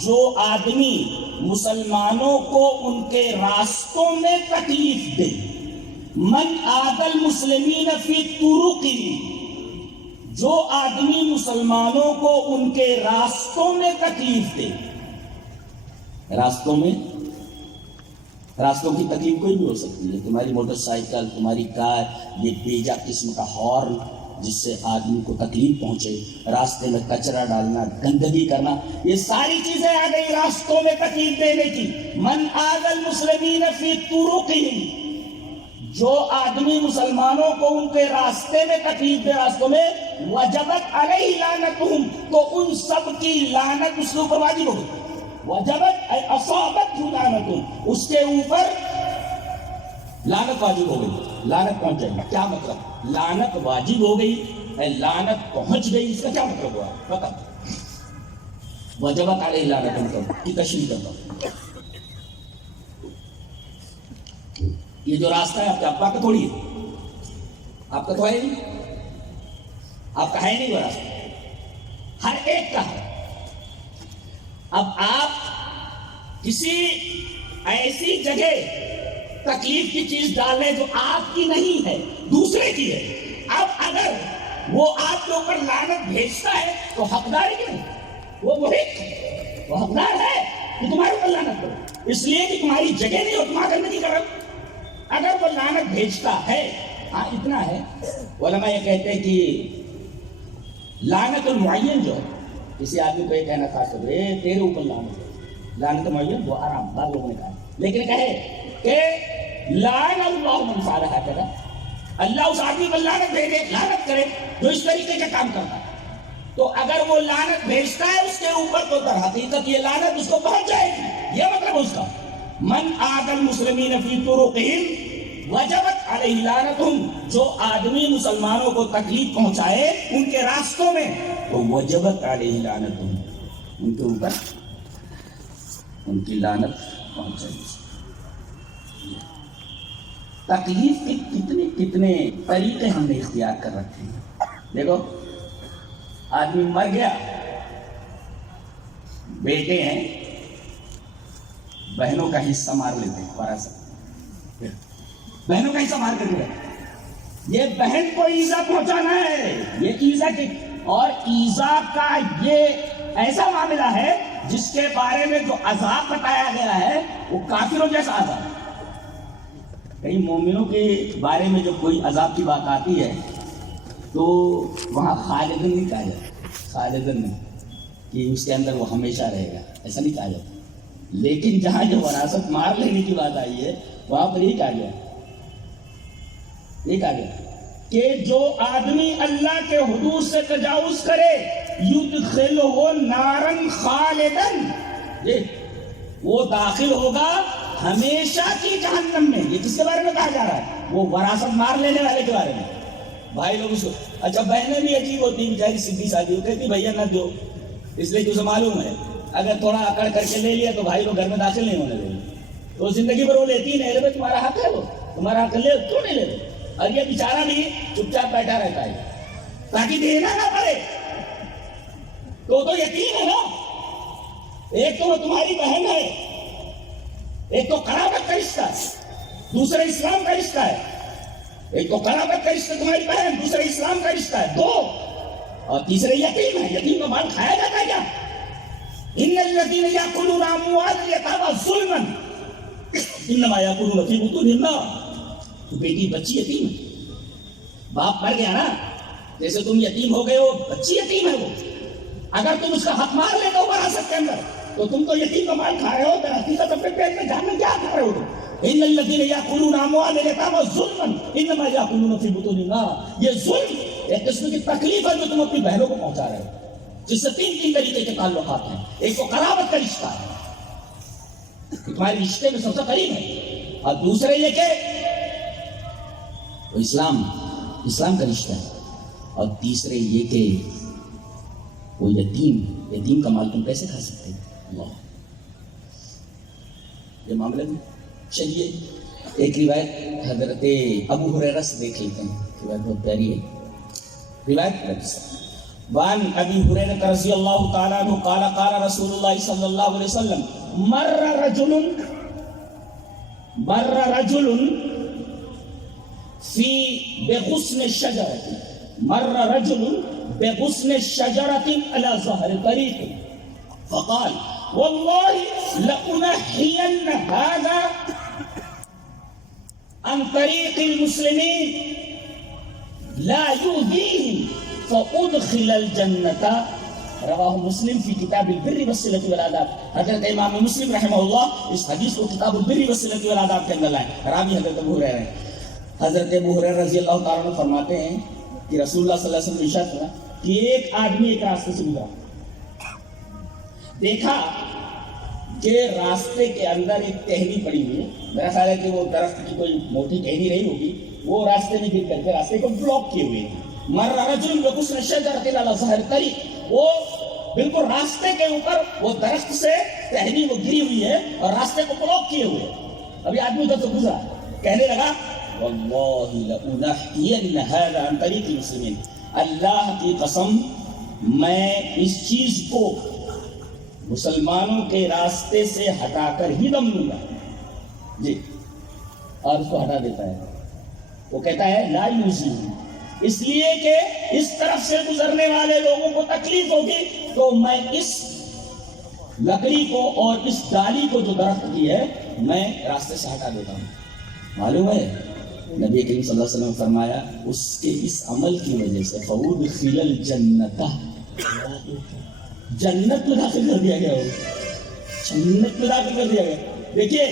جو آدمی مسلمانوں کو ان کے راستوں میں تکلیف دے، من آذى المسلمین فی طرقهم، جو آدمی مسلمانوں کو ان کے راستوں میں تکلیف دے. راستوں کی تکلیف کوئی بھی ہو سکتی ہے، تمہاری موٹر سائیکل، تمہاری کار، یہ بیجا قسم کا ہارن جس سے آدمی کو تکلیف پہنچے، راستے میں کچرا ڈالنا، گندگی کرنا، یہ ساری چیزیں آ گئی راستوں میں تکلیف دینے کی. من آذى المسلمین فی طرقهم، جو آدمی مسلمانوں کو ان کے راستے میں تکلیف دے، راستوں میں، وجبت علیہ لعنتهم، تو ان سب کی لعنت اس کے اوپر واجب ہوگی. وجبت اے اصابت لعنتهم، اس کے اوپر لعنت واجب ہو گئی، لعنت پہنچ جائے گی. کیا مطلب؟ لعنت واجب ہو گئی، اے لعنت پہنچ گئی، اس کا کیا مطلب ہوا؟ بتا. وجبت علیہ لعنتهم کی تشریح کرتا ہوں. یہ جو راستہ ہے آپ کا تھوڑی ہے، آپ کا تو ہے نہیں، آپ کا ہے نہیں وہ راستہ، ہر ایک کا ہے. اب آپ کسی ایسی جگہ تکلیف کی چیز ڈالیں جو آپ کی نہیں ہے، دوسرے کی ہے. اب اگر وہ آپ کے اوپر لعنت بھیجتا ہے تو حقدار ہے کہ نہیں؟ وہ محق ہے، وہ حقدار ہے کہ تمہارے اوپر لعنت کرو، اس لیے کہ تمہاری جگہ نہیں اور تمہارا گندگی کر رہا. اگر وہ لعنت بھیجتا ہے، ہاں اتنا ہے، علماء یہ کہتے ہیں کہ لعنت المعین جو ہے، کسی آدمی کو یہ کہنا خاص طور ہے تیرے اوپر لعنت ہے، لعنت معین وہ آرام بعض لوگوں نے کہا، لیکن کہے کہ لعن اللہ من فعل ہکذا، اللہ اس آدمی پر لعنت بھیجے، لعنت کرے جو اس طریقے کا کام کرتا ہے. تو اگر وہ لعنت بھیجتا ہے اس کے اوپر تو در حقیقت یہ لعنت اس کو پہنچ جائے گی. یہ مطلب اس کا من آذى المسلمین فی طرقهم وجبت علیہ لعنتهم، جو آدمی مسلمانوں کو تکلیف پہنچائے ان کے راستوں میں تو وجبت علیہ لعنتهم، ان کے اوپر ان کی لعنت پہنچ جائے گی. تکلیف کے کتنے طریقے ہم نے اختیار کر رکھے ہیں. دیکھو آدمی مر گیا، بیٹے ہیں، بہنوں کا حصہ مار لیتے ہیں، وراثت بہنوں کا حصہ مار کر دیا. یہ بہن کو ایذا پہنچانا ہے، یہ ایذا کی، اور ایذا کا یہ ایسا معاملہ ہے جس کے بارے میں جو عذاب بتایا گیا ہے وہ کافروں جیسا عذاب. کئی مومنوں کے بارے میں جب کوئی عذاب کی بات آتی ہے تو وہاں خالدن نہیں کہا جاتا، خالدن نہیں کہ اس کے اندر وہ ہمیشہ رہے گا، ایسا نہیں کہا جاتا. لیکن جہاں جو وراثت مار لینے کی بات آئی ہے وہاں پر یہ کہا گیا کہ جو آدمی اللہ کے حدود سے تجاوز کرے یدخلہ نارن خالدن، وہ داخل ہوگا ہمیشہ کی جہنم میں. یہ کس کے بارے میں کہا جا رہا ہے؟ وہ وراثت مار لینے والے کے بارے میں. بھائی لوگ اس کو اچھا بہنیں بھی عجیب ہوتی ہیں، بیچاری سیدھی سادھی وہ کہتی بھیا نہ دو، اس لیے کہ اسے معلوم ہے اگر تھوڑا اکڑ کر کے لے لیا تو بھائی لوگ گھر میں داخل نہیں ہونے دیں گے. تو زندگی بھر وہ لیتی نہیں، رہے تمہارا حق ہے، وہ تمہارا حق لے، کیوں نہیں لے؟ اور یہ بیچارہ بھی چپ چاپ بیٹھا رہتا ہے تاکہ دینا نہ پڑے. تو یتیم ہے نا، ایک تو وہ تمہاری بہن ہے، ایک تو قرابت کا رشتہ ہے، دوسرا اسلام کا رشتہ ہے. ایک تو قرابت کا رشتہ تمہاری بہن، دوسرا اسلام کا رشتہ ہے، دو. اور تیسرے یتیم ہے. یتیم کا مال کھایا جاتا ہے کیا؟ ان الذين ياكلون اموال اليتامى ظلما انما ياكلون في بطونهم نارا. تو بیٹی بچی یتیم ہے، باپ مر گیا نا، جیسے تم یتیم ہو گئے ہو، بچی یتیم ہے وہ. اگر تم اس کا حق مار لیتے ہو وراثت کے اندر تو تم تو یتیم کا مال کھا رہے ہو، در حقیقت اپنے پیٹ میں جہنم کیا کھا رہے ہو تم. ان الذين ياكلون اموال اليتامى ظلما انما ياكلون في بطونهم نارا. یہ ظلم ایک قسم کی تکلیف ہے جو تم اپنی بہنوں کو پہنچا رہے ہو. جس سے تین طریقے کے تعلقات ہیں. ایک تو قرابت کا رشتہ ہے، تمہارے رشتے میں سب سے قریب ہے، اور دوسرے یہ کہ اسلام کا رشتہ ہے، اور تیسرے یہ کہ وہ یتیم کا مال تم کیسے کھا سکتے ہیں؟ اللہ، یہ معاملہ بھی. چلیے ایک روایت حضرت ابو ہریرہ سے دیکھ لیتے ہیں، روایت بہت پیاری ہے. روایت وان ابی ہریرہ رضی اللہ تعالیٰ عنہ قال قال رسول اللہ صلی اللہ علیہ وسلم مر رجل فی بغصن شجرة على ظهر طريق فقال والله لأنحين هذا عن طريق المسلمين لا يؤذيهم فأدخل الجنة. رواہ مسلم فی کتاب البر والصلۃ والآداب. حضرت امام مسلم رحمہ اللہ اس حدیث کو کتاب البر والصلۃ والآداب کے اندر لائے. راوی حضرت ابو ہریرہ ہیں. حضرت ابو ہریرہ رضی اللہ تعالیٰ عنہ فرماتے ہیں کہ رسول اللہ صلی اللہ علیہ وسلم نے ارشاد فرمایا کہ ایک آدمی ایک راستے سے گزرا، دیکھا کہ راستے کے اندر ایک ٹہنی پڑی ہوئی ہے. میرا خیال ہے کہ وہ درخت کی کوئی موٹی ٹہنی رہی ہوگی، وہ راستے میں گر کر کے راستے کو بلاک کیے ہوئے تھے. مر رجل بغصن شجرة على ظهر طريق، وہ بالکل راستے کے اوپر وہ درخت سے ٹہنی وہ گری ہوئی ہے اور راستے کو بلاک کیے ہوئے. ابھی آدمی ادھر سے گزرا، کہنے لگا واللہ لأنحین هذا عن طریق المسلمین، اللہ کی قسم میں اس چیز کو مسلمانوں کے راستے سے ہٹا کر ہی دم لوں گا. جی، اور اس کو ہٹا دیتا ہے. وہ کہتا ہے لا یوزیہم، اس لیے کہ اس طرف سے گزرنے والے لوگوں کو تکلیف ہوگی تو میں اس لکڑی کو اور اس ڈالی کو جو درخت کی ہے میں راستے سے ہٹا دیتا ہوں. معلوم ہے نبی کریم صلی اللہ علیہ وسلم نے فرمایا اس کے اس عمل کی وجہ سے فَأُدْخِلَ الْجَنَّةَ، جنت میں داخل کر دیا گیا ہو، جنت میں داخل کر دیا گیا. دیکھیے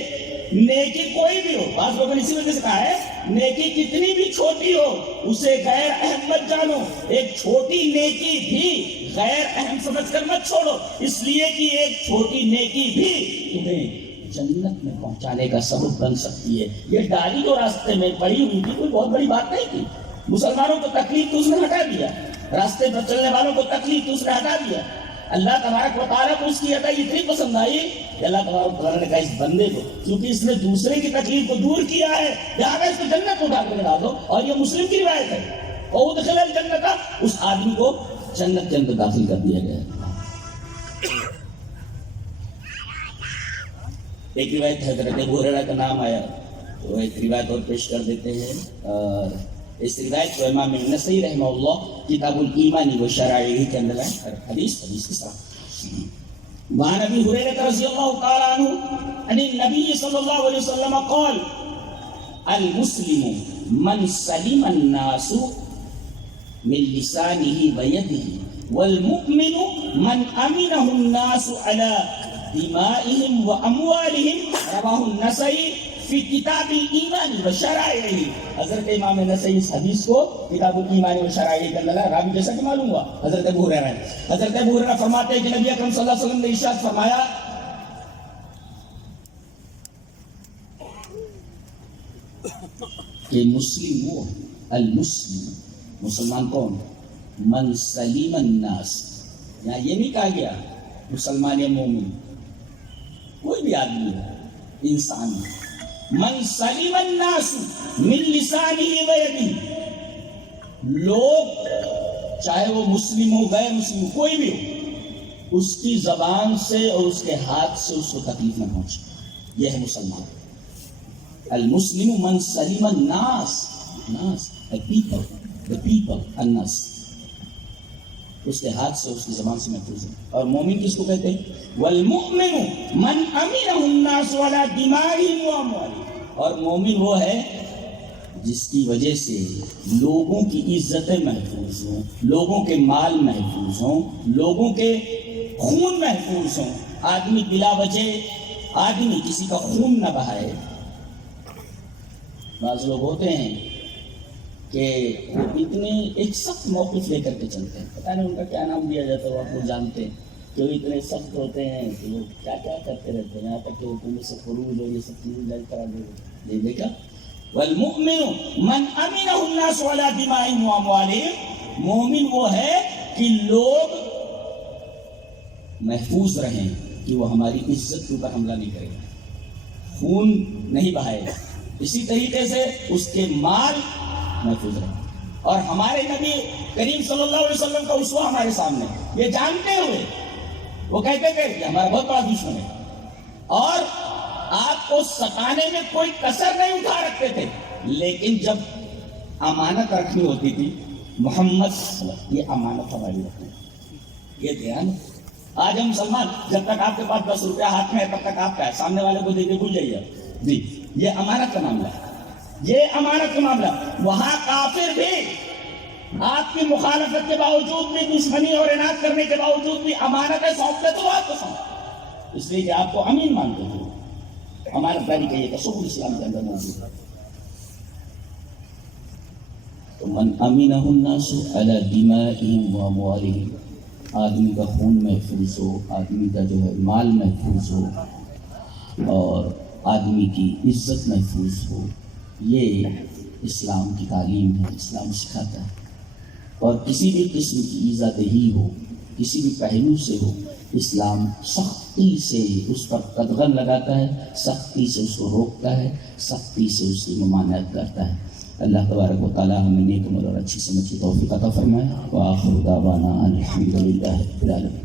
نیکی کوئی بھی ہو، بعض لوگوں نے اسی وجہ سے کہا ہے نیکی کتنی بھی چھوٹی ہو اسے غیر اہم مت جانو. ایک چھوٹی نیکی بھی غیر اہم سمجھ کر مت چھوڑو، اس لیے کہ ایک چھوٹی نیکی بھی تمہیں جنت میں پہنچانے کا سبب بن سکتی ہے. یہ ڈالی جو راستے میں پڑی ہوئی تھی کوئی بہت بڑی بات نہیں تھی. مسلمانوں کو تکلیف تو اس نے ہٹا دیا، راستے پر چلنے والوں کو تکلیف تو اس نے ہٹا دیا. اللہ تبارک و تعالیٰ کو اس کی عطا اتنی پسند آئی کہ اللہ تبارک و تعالیٰ نے کہا اس بندے کو کیونکہ اس نے دوسرے کی تکلیف کو دور کیا ہے لہٰذا اس کو جنت میں داخل کرا دو. اور یہ مسلم کی روایت ہے، وَأُدْخِلَ الْجَنَّةَ، اس آدمی کو جنت کے اندر داخل کر دیا گیا. ایک روایت حضرت ابو ہریرہ کا نام آیا تو ایک روایت اور پیش کر دیتے ہیں. اور اس روایت کو امام نسائی رحمہ اللہ کتاب الایمان و شرائعہ کے اندر ہے. حدیث کی طرح وعن ابی ہریرہ رضی اللہ تعالی عنہ عن النبی صلی اللہ علیہ وسلم قال المسلم من سلم الناس من لسانه ويده والمؤمن من امنه الناس على دمائهم واموالهم. رواہ النسائی فی کتاب الایمان و شرائعہ. حضرت امام نسائی اس حدیث کو کتاب الایمان و شرائعہ کے اندر راوی جیسا کہ معلوم ہوا حضرت ابو ہریرہ ہے. حضرت ابو ہریرہ فرماتے ہیں کہ نبی اکرم صلی اللہ علیہ وسلم نے ارشاد فرمایا کہ مسلم وہ المسلم، مسلمان کون؟ من سلیم الناس. یہاں یہ نہیں کہا گیا مسلمان یا مومن، کوئی بھی آدمی ہے، انسان ہے. من سلیم الناس من لسانہ و یدہ، لوگ چاہے وہ مسلم ہو غیر مسلم ہو کوئی بھی ہو اس کی زبان سے اور اس کے ہاتھ سے اس کو تکلیف نہ پہنچے. یہ ہے مسلمان. المسلم من سلیم الناس، ناس the people الناس، اس کے ہاتھ سے اس کی زبان سے محفوظ ہے. اور مومن کس کو کہتے ہیں؟ والمؤمن من امنہ الناس علی دمائهم واموالهم. اور مومن وہ ہے جس کی وجہ سے لوگوں کی عزتیں محفوظ ہوں، لوگوں کے مال محفوظ ہوں، لوگوں کے خون محفوظ ہوں. آدمی بلا وجہ آدمی کسی کا خون نہ بہائے. بعض لوگ ہوتے ہیں کہ وہ اتنے ایک سخت موقف لے کر کے چلتے ہیں. پتہ نہیں ان کا کیا نام دیا جاتا ہے، وہ آپ لوگ جانتے ہیں کہ وہ اتنے سخت ہوتے ہیں کہ وہ کیا کیا کرتے رہتے ہیں. یہاں تک کہ حکومت سے خروج اور یہ سب چیزیں جاری کرا دے. دیکھا والمؤمن من امنہ الناس علی دمائہم واموالہم، مومن وہ ہے کہ لوگ محفوظ رہیں کہ وہ ہماری عزت کے اوپر حملہ نہیں کرے گا، خون نہیں بہائے گا. اسی طریقے سے اس کے مال محفوظ رہے. اور ہمارے نبی کریم صلی اللہ علیہ وسلم کا اسوہ ہمارے سامنے، یہ جانتے ہوئے وہ کہتے تھے کہ ہمارا بہت بڑا دشمن ہے، اور آپ کو ستانے میں کوئی کسر نہیں اٹھا رکھتے تھے. لیکن جب امانت رکھنی ہوتی تھی، محمد صلی اللہ علیہ وسلم یہ امانت ہماری رکھنی، یہ دھیان. آج ہم مسلمان جب تک آپ کے پاس 10 روپیہ ہاتھ میں ہے تب تک آپ کا ہے، سامنے والے کو دے کے بھول جائیے جی. یہ امانت کا معاملہ ہے، یہ امانت کا معاملہ. وہاں کافر بھی آپ کی مخالفت کے باوجود بھی، دشمنی اور عناد کرنے کے باوجود بھی امانت ہے سونپتے تو آپ کو سونپ، اس لیے کہ آپ کو امین مانتے ہیں. امانت داری کا یہ تصور اسلام کے اندر موجود ہے. تو من امینہ الناس علی دمائہم واموالہم، آدمی کا خون محفوظ ہو، آدمی کا جو ہے مال محفوظ ہو، اور آدمی کی عزت محفوظ ہو. یہ اسلام کی تعلیم ہے، اسلام سکھاتا ہے. اور کسی بھی قسم کی ایذا دہی ہو، کسی بھی پہلو سے ہو، اسلام سختی سے اس پر قدغن لگاتا ہے، سختی سے اس کو روکتا ہے، سختی سے اس کی ممانعت کرتا ہے. اللہ تبارک و تعالی ہمیں نیک عمل اور اچھی سمجھ کی توفیق عطا فرمائے. وآخر دعوانا ان الحمد للہ رب العالمین.